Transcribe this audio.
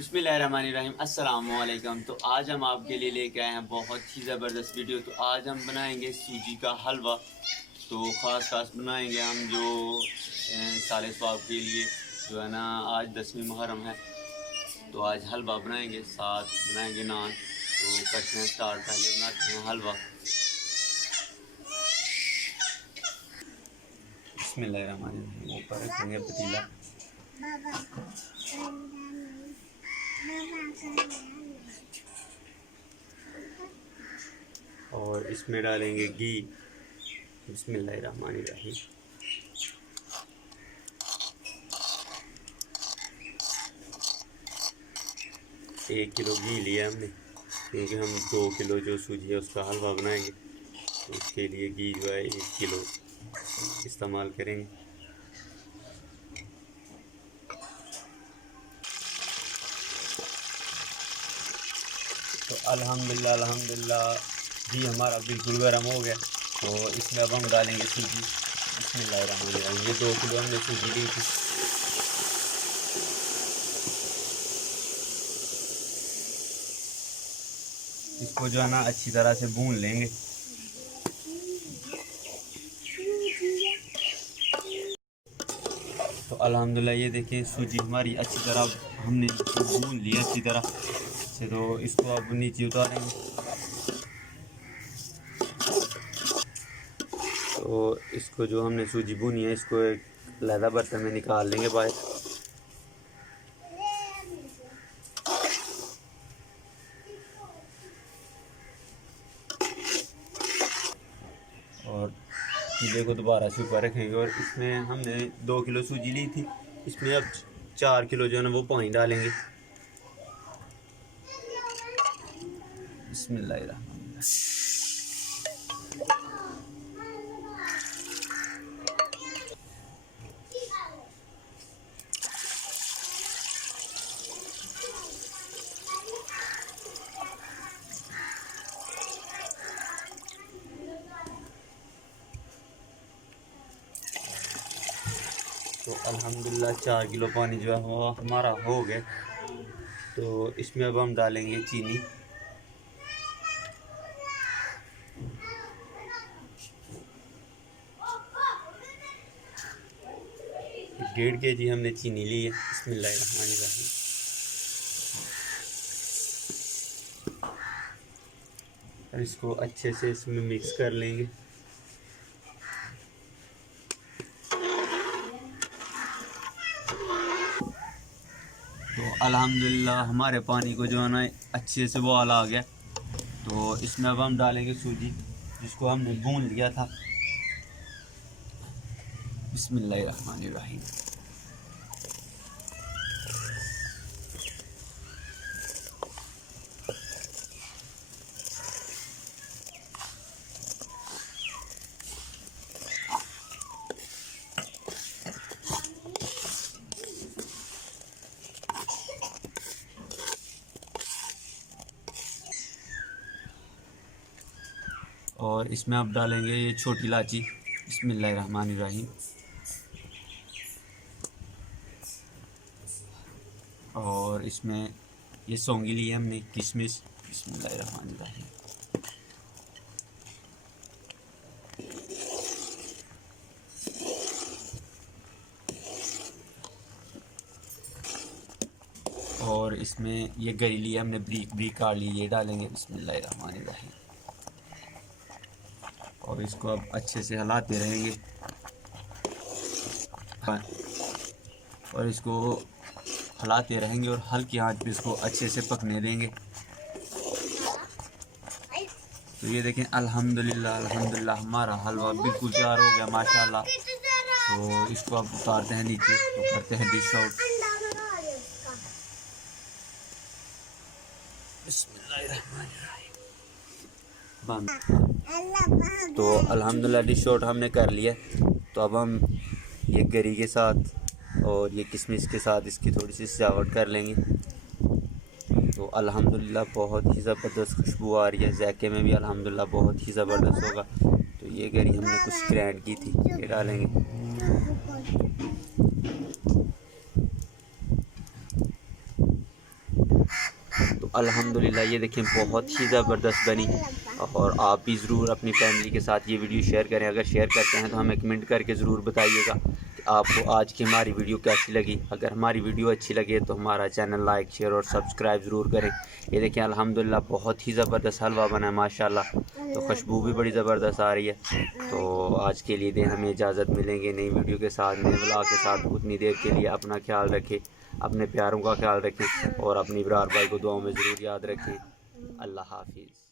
बिस्मिल्लाहिर्रहमानिर्रहीम अस्सलामुअलैकुम। तो आज हम आपके लिए लेके आए हैं बहुत ही ज़बरदस्त वीडियो। तो आज हम बनाएंगे सूजी का हलवा। तो ख़ास बनाएंगे हम जो साले सवाब के लिए जो है ना, आज 10वीं मुहर्रम है तो आज हलवा बनाएंगे, साथ बनाएंगे नान। तो करते हैं स्टार्ट, पहले बनाते हैं हलवा। बिस्मिल्लाहिर्रहमानिर्रहीम। ऊपर रखेंगे पतीला और इसमें डालेंगे घी। बिस्मिल्लाहिर्रहमानिर्रहीम। 1 किलो घी लिया हमने, क्योंकि हम 2 किलो जो सूजी है उसका हलवा बनाएंगे, तो उसके लिए घी जो है 1 किलो इस्तेमाल करेंगे। तो अल्हम्दुलिल्लाह घी हमारा बिल्कुल गर्म हो गया। तो इसमें अब हम डालेंगे सूजी। बिस्मिल्लाहिर्रहमानिर्रहीम। ये 2 किलो हमने सूजी ली थी। इसको जो है ना अच्छी तरह से भून लेंगे। तो अल्हम्दुलिल्लाह ये देखें सूजी हमारी अच्छी तरह हमने भून लिया अच्छी तरह से। तो इसको अब नीचे उतारेंगे। तो इसको जो हमने सूजी भूनी है इसको एक अलग बर्तन में निकाल लेंगे बाहर। और चूल्हे को दोबारा से ऊपर रखेंगे और इसमें हमने 2 किलो सूजी ली थी, इसमें अब 4 किलो जो है ना वो पानी डालेंगे। बिस्मिल्लाहिर्रहमानिर्रहीम। तो अल्हम्दुलिल्लाह 4 किलो पानी जो है वो हमारा हो गया। तो इसमें अब हम डालेंगे चीनी। डेढ़ केजी हमने चीनी ली है। बिस्मिल्लाहिर्रहमानिर्रहीम। और इसको अच्छे से इसमें मिक्स कर लेंगे। तो अल्हम्दुलिल्लाह हमारे पानी को जो है ना अच्छे से बॉयल आ गया। तो इसमें अब हम डालेंगे सूजी जिसको हमने भून लिया था। बिस्मिल्लाहिर्रहमानिर्रहीम। और इसमें अब डालेंगे ये छोटी इलायची। बिस्मिल्लाहिर्रहमानिर्रहीम। और इसमें ये सौंगी ली है हमने, किशमिश। बिस्मिल्लाहिर्रहमानिर्रहीम। और इसमें ये गरी ली है हमने, ब्रीक ब्रीक काट ली, ये डालेंगे। बिस्मिल्लाहिर्रहमानिर्रहीम। और इसको अब अच्छे से हिलाते रहेंगे और इसको हिलाते रहेंगे और हल्की आंच पे इसको अच्छे से पकने देंगे। तो ये देखें अल्हम्दुलिल्लाह हमारा हलवा बिल्कुल तैयार हो गया माशाल्लाह। तो इसको अब उतारते हैं नीचे, तो करते हैं डिश आउट। तो अल्हम्दुलिल्लाह डिश आउट हमने कर लिया। तो अब हम ये गरी के साथ और ये किशमिश के साथ इसकी थोड़ी सी सजावट कर लेंगे। तो अल्हम्दुलिल्लाह बहुत ही ज़बरदस्त खुशबू आ रही है, ज़ायके में भी अल्हम्दुलिल्लाह बहुत ही ज़बरदस्त होगा। तो ये गरी हमने कुछ ग्राइंड की थी, ये डालेंगे। अल्हम्दुलिल्लाह ये देखें बहुत ही ज़बरदस्त बनी। और आप भी ज़रूर अपनी फैमिली के साथ ये वीडियो शेयर करें। अगर शेयर करते हैं तो हमें कमेंट करके ज़रूर बताइएगा कि आपको आज की हमारी वीडियो कैसी लगी। अगर हमारी वीडियो अच्छी लगे तो हमारा चैनल लाइक शेयर और सब्सक्राइब ज़रूर करें। ये देखें अल्हम्दुलिल्लाह बहुत ही ज़बरदस्त हलवा बना है माशाल्लाह। तो खुशबू भी बड़ी ज़बरदस्त आ रही है। तो आज के लिए दें हमें इजाज़त, मिलेंगे नई वीडियो के साथ, नए व्लॉग के साथ। उतनी देर के लिए अपना ख्याल रखें, अपने प्यारों का ख्याल रखें और अपनी इब्रार भाई को दुआओं में ज़रूर याद रखें। अल्लाह हाफिज़।